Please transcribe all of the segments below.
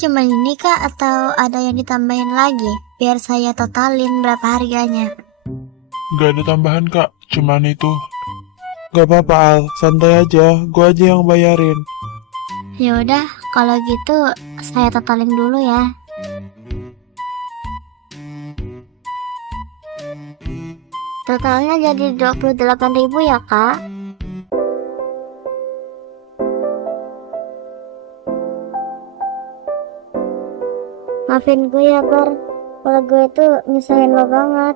cuma ini kak atau ada yang ditambahin lagi? Biar saya totalin berapa harganya. Gak ada tambahan kak, cuman itu. Gak apa-apa Al, santai aja, gua aja yang bayarin. Ya udah, kalau gitu saya totalin dulu ya. Totalnya jadi 28.000 ya kak. Maafin gue ya Bar, kalau gue tuh nyusahin lo banget.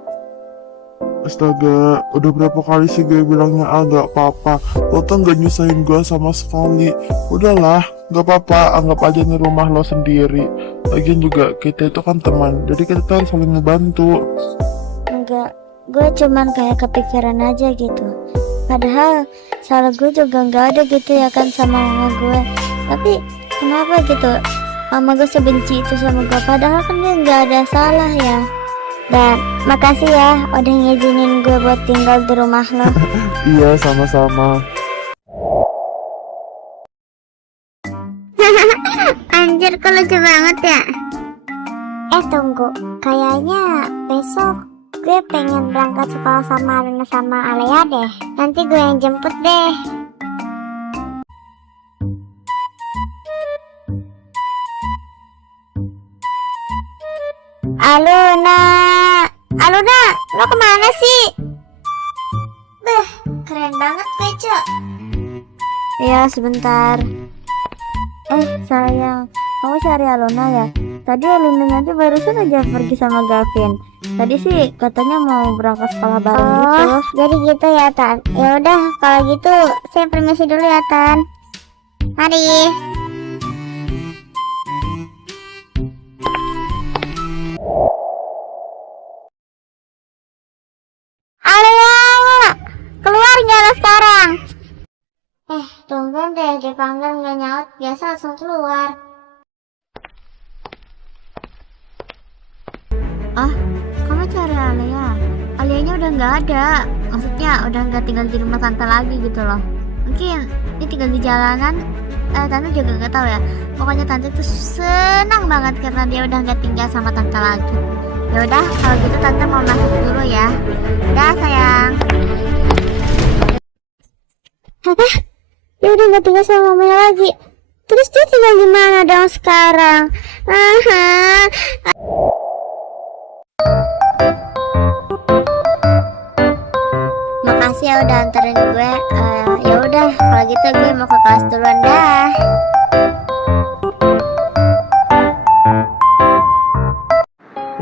Astaga, udah berapa kali sih gue bilangnya gak apa-apa. Lo tuh gak nyusahin gue sama sekali. Udahlah, gak apa-apa, anggap aja ini rumah lo sendiri. Lagian juga kita itu kan teman, jadi kita tuh harus saling ngebantu. Enggak, gue cuman kayak kepikiran aja gitu. Padahal salah gue juga nggak ada gitu ya kan sama mama gue. Tapi kenapa gitu mama gue sebenci itu sama gue, padahal kan dia nggak ada salah ya. Dan makasih ya udah ngizinin gue buat tinggal di rumah lo. Iya, sama-sama. Anjir, kok lucu banget ya. Tunggu, kayaknya besok gue pengen berangkat sekolah sama Aruna sama Alea deh. Nanti gue yang jemput deh. Aluna, Aluna, lo kemana sih? Beh, keren banget Peco. Iya, sebentar. Sayang, kamu cari Aluna ya? Tadi Aluna nanti barusan aja pergi sama Gavin. Tadi sih katanya mau berangkat sekolah bareng gitu. Jadi gitu ya Tan. Ya udah, kalau gitu saya permisi dulu ya Tan. Mari. Alea, keluar nggak lo sekarang? Tungguin deh, dipanggil nggak nyaut, biasa langsung keluar. Kamu cari Alea? Aleanya udah nggak ada. Maksudnya udah nggak tinggal di rumah tante lagi gitu loh. Mungkin ini tinggal di jalanan. Tante juga nggak tahu ya. Pokoknya tante tuh senang banget karena dia udah nggak tinggal sama tante lagi. Ya udah, kalau gitu tante mau masuk dulu ya. Udah sayang. Apa? Dia udah nggak tinggal sama mamanya lagi. Terus dia tinggal di mana dong sekarang? Makasih ya udah anterin gue. Ya udah, kalau gitu gue mau ke kelas duluan dah.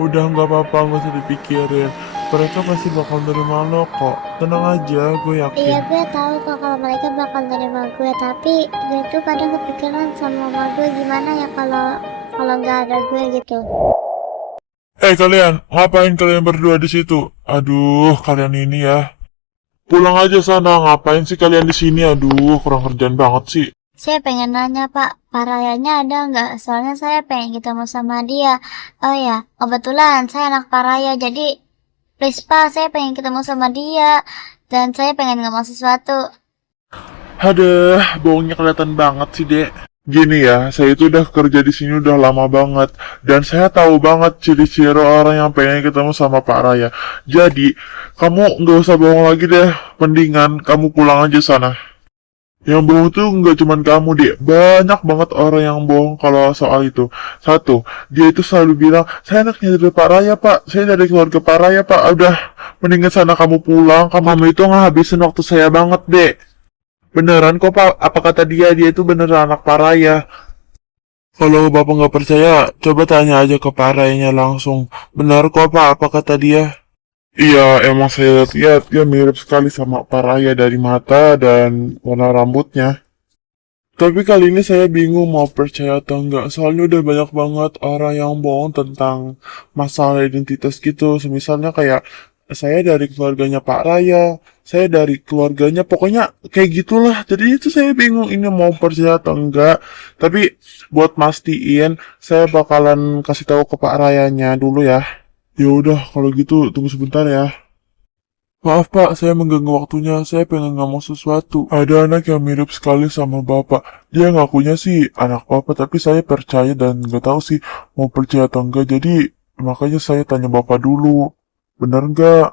Udah gak apa-apa, gak usah dipikirin. Mereka pasti bakal nerima lo kok. Tenang aja, gue yakin. Iya, gue tahu kok kalau mereka bakal nerima gue, tapi gue tuh kadang kepikiran sama mama gue gimana ya kalau nggak ada gue gitu. Kalian, ngapain kalian berdua di situ? Aduh, kalian ini ya. Pulang aja sana, ngapain sih kalian di sini? Aduh, kurang kerjaan banget sih. Saya pengen nanya Pak, Parayanya ada nggak? Soalnya saya pengen ketemu sama dia. Oh ya, kebetulan saya anak Paraya, jadi please Pak, saya pengen ketemu sama dia. Dan saya pengen ngomong sesuatu. Aduh, bohongnya kelihatan banget sih, Dek. Gini ya, saya itu udah kerja di sini udah lama banget. Dan saya tahu banget ciri-ciri orang yang pengen ketemu sama Pak Raya. Jadi, kamu nggak usah bohong lagi deh. Mendingan kamu pulang aja sana. Yang bohong tuh nggak cuman kamu, Dek. Banyak banget orang yang bohong kalau soal itu. Satu, dia itu selalu bilang, saya anaknya dari Pak Raya, Pak. Saya dari keluarga Pak Raya, Pak. Udah, mendingan sana kamu pulang. Kamu itu ngabisin waktu saya banget, Dek. Beneran kok, Pak. Apa kata dia itu beneran anak Pak Raya. Kalau Bapak nggak percaya, coba tanya aja ke Pak Rayanya langsung. Benar kok, Pak. Apa kata dia? Iya, emang saya lihat dia mirip sekali sama Pak Raya dari mata dan warna rambutnya. Tapi kali ini saya bingung mau percaya atau enggak. Soalnya udah banyak banget orang yang bohong tentang masalah identitas gitu. Misalnya kayak saya dari keluarganya Pak Raya, saya dari keluarganya, pokoknya kayak gitulah. Jadi itu saya bingung ini mau percaya atau enggak. Tapi buat mastiin, saya bakalan kasih tahu ke Pak Rayanya dulu ya. Ya udah, kalau gitu tunggu sebentar ya. Maaf Pak, saya mengganggu waktunya. Saya pengen ngomong sesuatu. Ada anak yang mirip sekali sama Bapak. Dia ngakunya sih anak Bapak, tapi saya percaya dan nggak tahu sih mau percaya atau enggak. Jadi makanya saya tanya Bapak dulu. Bener nggak?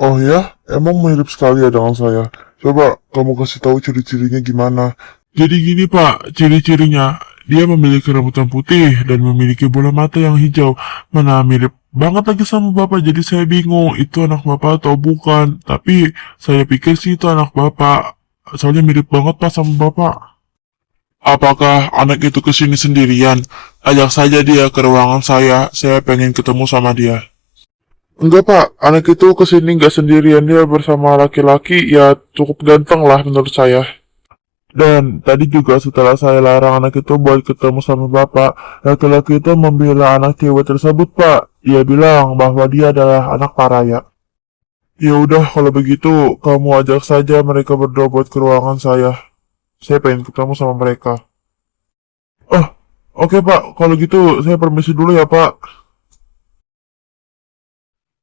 Oh ya, emang mirip sekali ya dengan saya. Coba kamu kasih tahu ciri-cirinya gimana. Jadi gini Pak, ciri-cirinya. Dia memiliki rambut yang putih dan memiliki bola mata yang hijau. Mana mirip banget lagi sama Bapak, jadi saya bingung itu anak Bapak atau bukan. Tapi saya pikir sih itu anak Bapak. Soalnya mirip banget Pak sama Bapak. Apakah anak itu kesini sendirian? Ajak saja dia ke ruangan saya pengen ketemu sama dia. Enggak Pak, anak itu kesini nggak sendirian, dia bersama laki-laki, ya cukup ganteng lah menurut saya. Dan tadi juga setelah saya larang anak itu buat ketemu sama bapak, laki-laki itu membela anak cewek tersebut Pak. Ia bilang bahwa dia adalah anak paraya. Ya udah kalau begitu, kamu ajak saja mereka berdua buat ke ruangan saya. Saya pengen ketemu sama mereka. Oh, oke Pak, kalau gitu saya permisi dulu ya Pak.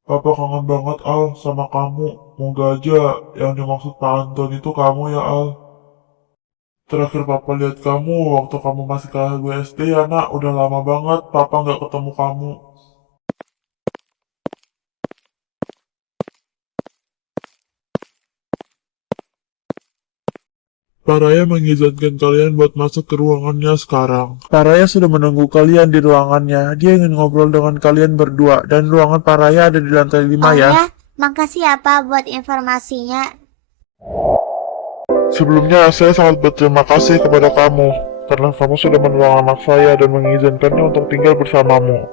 Papa kangen banget Al sama kamu. Moga aja yang dimaksud Pak Anton itu kamu ya Al. Terakhir Papa lihat kamu waktu kamu masih kelas 2 SD ya nak. Udah lama banget Papa nggak ketemu kamu. Pak Raya mengizinkan kalian buat masuk ke ruangannya sekarang. Pak Raya sudah menunggu kalian di ruangannya. Dia ingin ngobrol dengan kalian berdua. Dan ruangan Pak Raya ada di lantai 5 Oh ya. ya, makasih ya Pak buat informasinya. Sebelumnya saya sangat berterima kasih kepada kamu. Karena kamu sudah menolong anak saya dan mengizinkannya untuk tinggal bersamamu.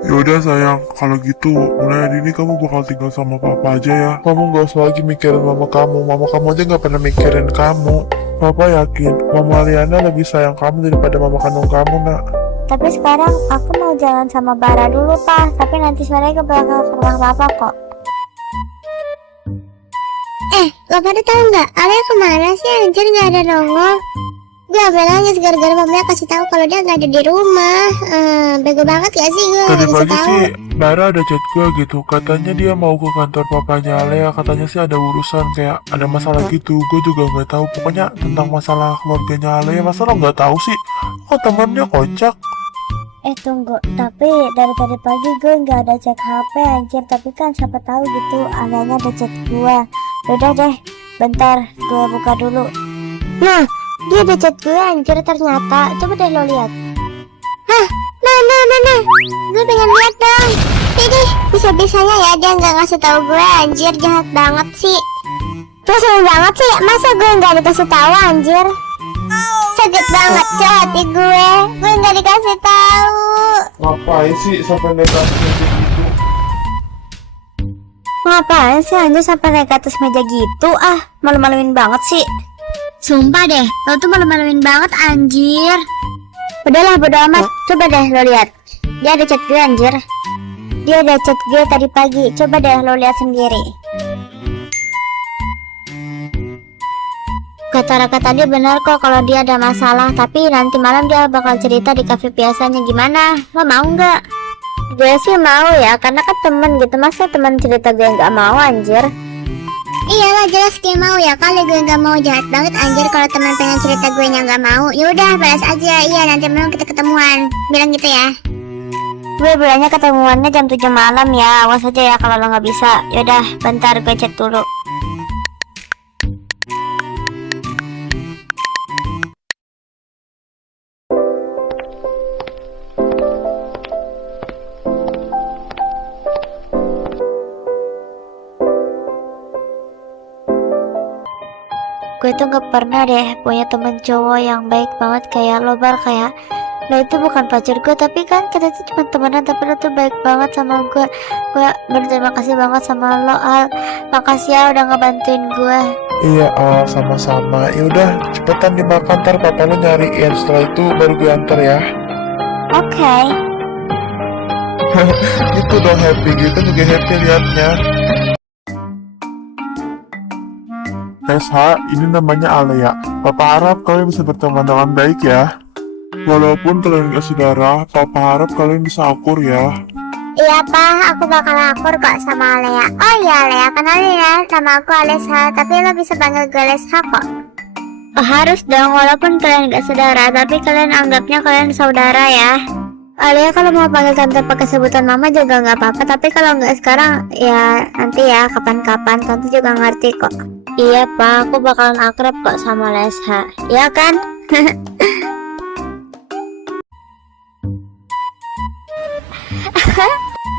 Yaudah sayang, kalau gitu mulai hari ini kamu bakal tinggal sama papa aja ya. Kamu gak usah lagi mikirin mama kamu aja gak pernah mikirin kamu. Papa yakin, mama Liana lebih sayang kamu daripada mama kandung kamu nak. Tapi sekarang aku mau jalan sama Bara dulu Pak, tapi nanti sore ke belakang ke rumah Papa kok. Lo pada tahu nggak? Alia kemana sih anjir nggak ada nongol? Gue sampe nangis gara-gara mamanya kasih tahu kalau dia nggak ada di rumah. Bego banget ya sih gue. Tadi pagi sih Bara ada chat gue gitu, katanya dia mau ke kantor papanya Alea, katanya sih ada urusan kayak ada masalah gitu. Gue juga nggak tahu, pokoknya tentang masalah keluarganya Alea. Masa lo nggak tahu sih? Kok temennya kocak? Tunggu, tapi dari tadi pagi gue nggak ada cek HP anjir, tapi kan siapa tahu gitu Alianya ada chat gue. Udah deh, bentar gue buka dulu. Nah, dia ada chat gue anjir ternyata. Coba deh lo lihat. Hah, mana? Gue pengen lihat dong. Jadi bisa-bisanya ya dia nggak ngasih tahu gue anjir, jahat banget sih. Terus banget sih, masa gue nggak dikasih tahu anjir? Sakit banget coy hati gue nggak dikasih tahu. Ngapain sih sampai negatif gitu? Ngapain sih anjir sampai naik ke atas meja gitu? Malu-maluin banget sih. Sumpah deh, lo tuh malu-maluin banget anjir. Udahlah bodo amat, coba deh lo lihat. Dia ada chat gue anjir. Dia ada chat gue tadi pagi, coba deh lo lihat sendiri. Kata-kata dia benar kok kalau dia ada masalah, tapi nanti malam dia bakal cerita di kafe biasanya. Gimana? Lo mau nggak? Gue sih mau ya, karena kan temen gitu. Masa temen cerita gue nggak mau anjir? Iyalah jelas gue mau ya, kali gue nggak mau. Jahat banget anjir kalau teman pengen cerita gue nya nggak mau. Yaudah balas aja, iya nanti malam kita ketemuan. Bilang gitu ya. Gue bilangnya ketemuannya jam 7 malam ya, awas aja ya kalau lo nggak bisa. Yaudah bentar gue chat dulu. Gue tuh gak pernah deh punya temen cowok yang baik banget kayak lo Bar. Kayak lo itu bukan pacar gue, tapi kan kita tuh cuma temenan, tapi lo tuh baik banget sama gue. Gue berterima kasih banget sama lo Al. Makasih ya udah ngebantuin gue. Iya Al, sama-sama. Yaudah cepetan dimakan, ntar papa lo nyariin. Setelah itu baru gue antar ya. Oke. Itu dong happy, gitu juga happy liatnya. SH, ini namanya Alea. Papa harap kalian bisa berteman dengan baik ya. Walaupun kalian gak saudara, Papa harap kalian bisa akur ya. Iya Pak, aku bakal akur kok sama Lea. Oh iya Lea, kenalin ya, nama aku Alesha, tapi lo bisa panggil gue Alesha kok. Oh, harus dong, walaupun kalian gak saudara, tapi kalian anggapnya kalian saudara ya. Alia kalau mau panggil tante pakai sebutan mama juga nggak apa-apa, tapi kalau nggak sekarang ya nanti ya kapan-kapan, tante juga ngerti kok. Iya Pak, aku bakalan akrab kok sama Lesha, ya kan?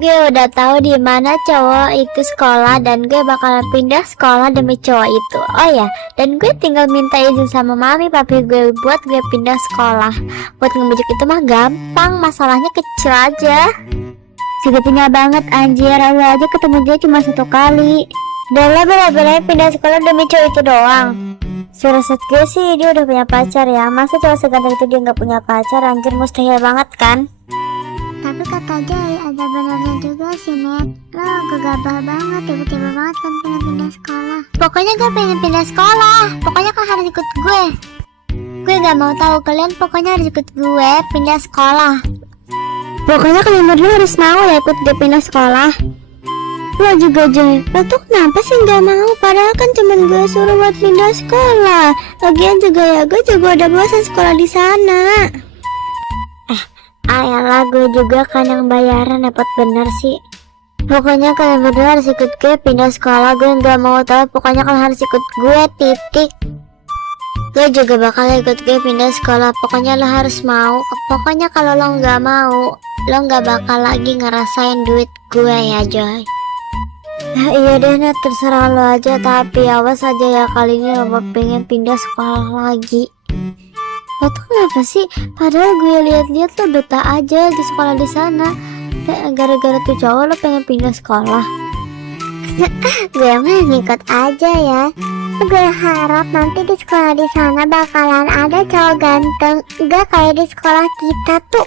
Gue udah tahu di mana cowok itu sekolah dan gue bakalan pindah sekolah demi cowok itu. Oh ya, dan gue tinggal minta izin sama mami papi gue buat gue pindah sekolah. Buat ngebujuk itu mah gampang, masalahnya kecil aja. Segitunya banget anjir, lu aja ketemu dia cuma 1 kali. Dan lo bela-belain pindah sekolah demi cowok itu doang. Firasat gue sih dia udah punya pacar ya. Masa cowok seganteng itu dia nggak punya pacar, anjir mustahil banget kan? Tapi kata Jai ada benarnya juga sih Net. Lo gegabah banget, tiba-tiba banget kan pengen pindah sekolah. Pokoknya gue pengen pindah sekolah. Pokoknya kan harus ikut gue. Gue gak mau tahu kalian, pokoknya harus ikut gue pindah sekolah. Pokoknya kalian berdua harus mau ya ikut gue pindah sekolah. Lo juga Jai, lo tuh kenapa sih gak mau? Padahal kan cuman gue suruh buat pindah sekolah. Lagian juga ya gue juga udah bosan sekolah di sana. Ayolah, gue juga kan yang bayaran, dapat bener sih. Pokoknya kalian berdua harus ikut gue pindah sekolah. Gue nggak mau tahu, pokoknya kalian harus ikut gue, titik. Gue juga bakal ikut gue pindah sekolah. Pokoknya lo harus mau. Pokoknya kalau lo nggak mau, lo nggak bakal lagi ngerasain duit gue ya Joy. Nah, iya deh Net, terserah lo aja. Tapi awas aja ya, kali ini lo pengen pindah sekolah lagi. Lo tuh kenapa sih? Padahal gue lihat-lihat lo betah aja di sekolah di sana. Gara-gara tuh cowok lo pengen pindah sekolah. Gue mah ngikut aja ya. Gue harap nanti di sekolah di sana bakalan ada cowok ganteng. Gak kayak di sekolah kita tuh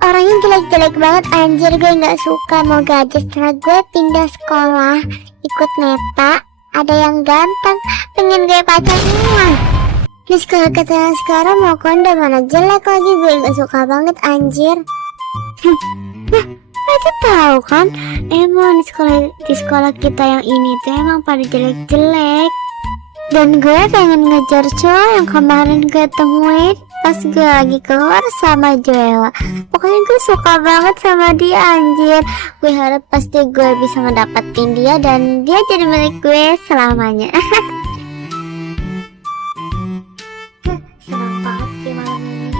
orangnya jelek-jelek banget anjir. Gue nggak suka, mau gaji setelah gue pindah sekolah ikut Neta. Ada yang ganteng, pengen gue pacaran. Di sekolah kita yang sekarang mau konda mana jelek lagi, gue gak suka banget anjir. Nah, aja tahu kan, emang di sekolah kita yang ini tuh emang pada jelek-jelek. Dan gue pengen ngejar cowok yang kemarin gue temuin pas gue lagi keluar sama Joella. Pokoknya gue suka banget sama dia anjir. Gue harap pasti gue bisa ngedapetin dia dan dia jadi milik gue selamanya. Senang banget sih malam ini.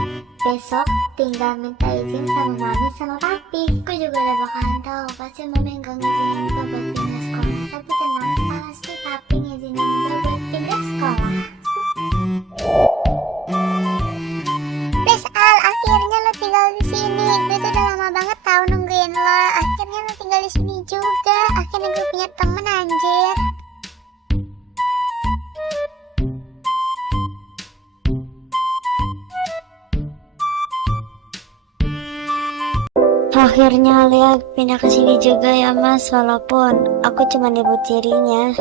Besok tinggal minta izin sama mami sama papi. Gue juga udah bakalan tahu pasti mami gak ngizinin gue buat pindah sekolah. Tapi tenang, pasti papi ngizinin gue buat pindah sekolah. Please Al, akhirnya lo tinggal di sini. Gue tuh udah lama banget tahu nungguin lo. Akhirnya lo tinggal di sini juga. Akhirnya gue punya temen anjir. Akhirnya Alia pindah ke sini juga ya Mas, walaupun aku cuma nyebut cirinya.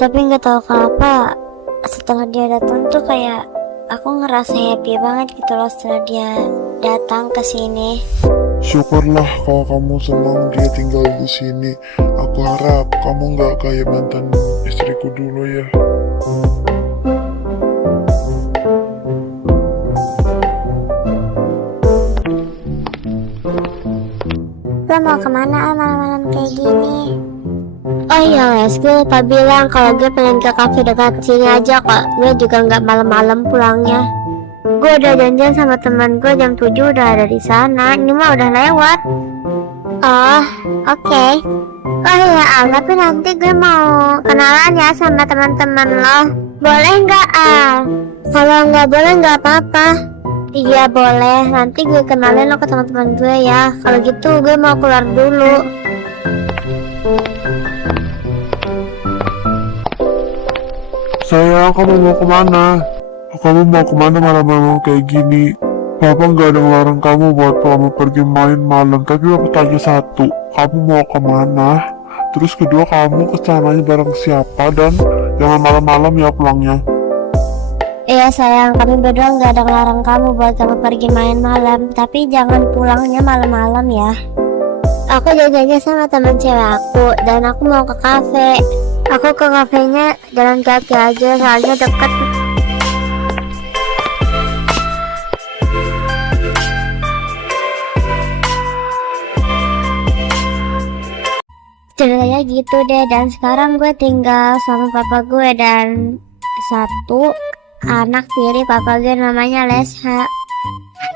Tapi nggak tahu kenapa setelah dia datang tuh kayak aku ngerasa happy banget gitu loh setelah dia datang ke sini. Syukurlah kalau kamu senang dia tinggal di sini. Aku harap kamu nggak kayak mantan istriku dulu ya. Lo mau kemana malam-malam kayak gini? Oh iya Les, gue lupa bilang kalau gue pengen ke cafe dekat sini aja kok. Gue juga nggak malam-malam pulangnya. Gue udah janjian sama teman gue jam 7 udah ada di sana. Ini mah udah lewat. Oh, oke. Oh iya Al, tapi nanti gue mau kenalan ya sama teman-teman lo. Boleh nggak Al? Kalau nggak boleh nggak apa-apa. Iya boleh, nanti gue kenalin lo ke teman-teman gue ya. Kalau gitu gue mau keluar dulu. Sayang, kamu mau kemana? Kamu mau kemana malam-malam kayak gini? Papa nggak ada ngelarang kamu buat kamu pergi main malam. Tapi aku tanya satu, kamu mau kemana? Terus kedua, kamu kesananya bareng siapa? Dan jangan malam-malam ya pulangnya. Iya sayang, kami berdua nggak ada ngelarang kamu buat kamu pergi main malam. Tapi jangan pulangnya malam-malam ya. aku janjinya sama teman cewek aku dan aku mau ke kafe. Aku ke kafenya jalan kaki aja soalnya deket. Ceritanya gitu deh, dan sekarang gue tinggal sama papa gue dan satu anak tiri papa gue namanya Lesha.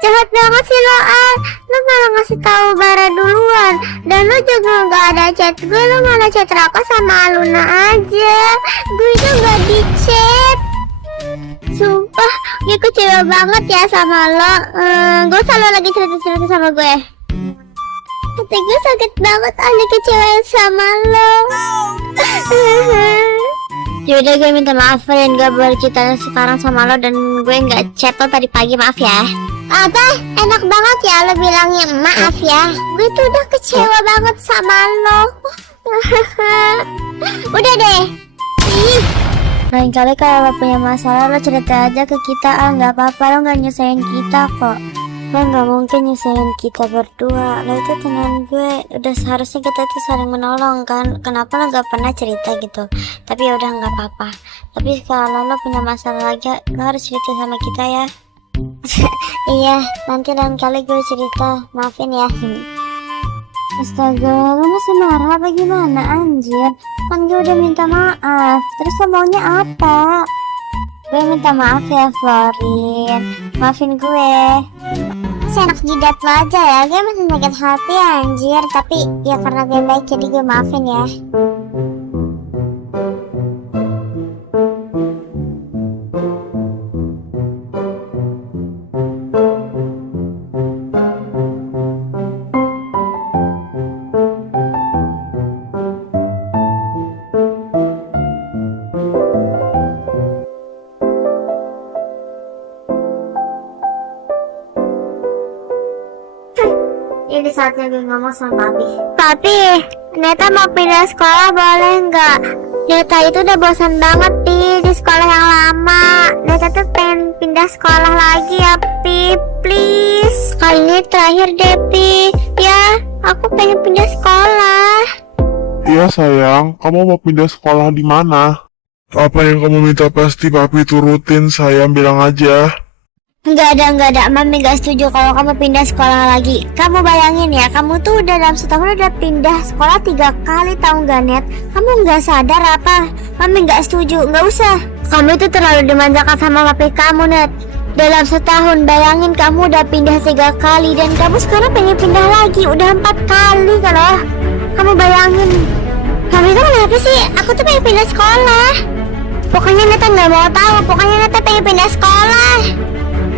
Jahat banget sih lo, Al. Lo malah ngasih tahu Bara duluan. Dan lo juga gak ada chat gue, lo malah chat Raka sama Aluna aja. Gue itu gak di chat. Sumpah, gue kecewa banget ya sama lo. Gue selalu lagi cerita-cerita sama gue. Hati gue sakit banget, Ali kecewain sama lo. Yaudah, gue minta maaf dan gak bercerita sekarang sama lo, dan gue gak chat lo tadi pagi, maaf ya. Apa? Enak banget ya lo bilangnya maaf ya. Gue tuh udah kecewa banget sama lo. Udah deh. Lain kali kalau lo punya masalah lo cerita aja ke kita, nggak apa-apa, lo nggak nyusahin kita kok. Lo nggak mungkin nyusahin kita berdua. Lo itu teman gue, udah seharusnya kita tuh saling menolong kan. Kenapa lo nggak pernah cerita gitu? Tapi ya udah nggak apa-apa. Tapi kalau lo punya masalah lagi, lo harus cerita sama kita ya. Iya, nanti lain kali gue cerita. Maafin ya. Astaga, lo masih marah apa gimana anjir? Kan gue udah minta maaf. Terus lo maunya apa? Gue minta maaf ya Florin. Maafin gue. Senak jidat lo aja ya. Gue masih sakit hati anjir. Tapi ya karena gue baik jadi gue maafin ya. Ini saatnya gue ngomong sama Papi. Papi, Neta mau pindah sekolah boleh nggak? Neta itu udah bosan banget di sekolah yang lama. Neta tuh pengen pindah sekolah lagi ya Pi, please. Kali ini terakhir deh Pi. Ya, aku pengen pindah sekolah. Iya sayang, kamu mau pindah sekolah di mana? Apa yang kamu minta pasti papi turutin, sayang, bilang aja. Enggak ada, Mami gak setuju kalau kamu pindah sekolah lagi. Kamu bayangin ya, kamu tuh udah dalam setahun udah pindah sekolah 3 kali, tahu gak Net? Kamu gak sadar apa? Mami gak setuju, gak usah. Kamu itu terlalu dimanjakan sama papi kamu, Net. Dalam setahun, bayangin kamu udah pindah 3 kali, dan kamu sekarang pengen pindah lagi, udah 4 kali kalau. Kamu bayangin. Kamu itu kenapa sih? Aku tuh pengen pindah sekolah. Pokoknya Neta gak mau tahu, pokoknya Neta pengen pindah sekolah.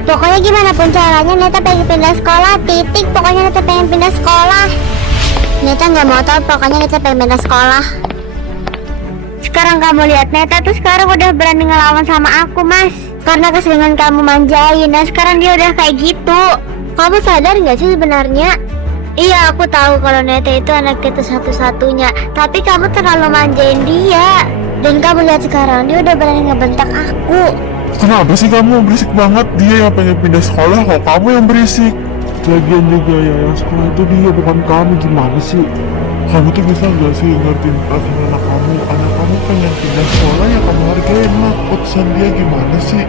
Pokoknya gimana pun caranya Neta pengen pindah sekolah, titik. Pokoknya Neta pengen pindah sekolah. Neta nggak mau tahu, pokoknya Neta pengen pindah sekolah. Sekarang kamu lihat Neta tuh sekarang udah berani ngelawan sama aku Mas. Karena keseringan kamu manjain. Nah sekarang dia udah kayak gitu. Kamu sadar nggak sih sebenarnya? Iya aku tahu kalau Neta itu anak kita satu-satunya. Tapi kamu terlalu manjain dia. Dan kamu lihat sekarang dia udah berani ngebentak aku. Kenapa sih kamu berisik banget? Dia yang pengen pindah sekolah, kok kamu yang berisik? Lagian juga ya, yang sekolah itu dia, bukan kamu. Gimana sih? Kamu tuh bisa gak sih ngertiin perasaan anak kamu? Anak kamu pengen pindah sekolah ya kamu hargain lah. Keputusan dia gimana sih?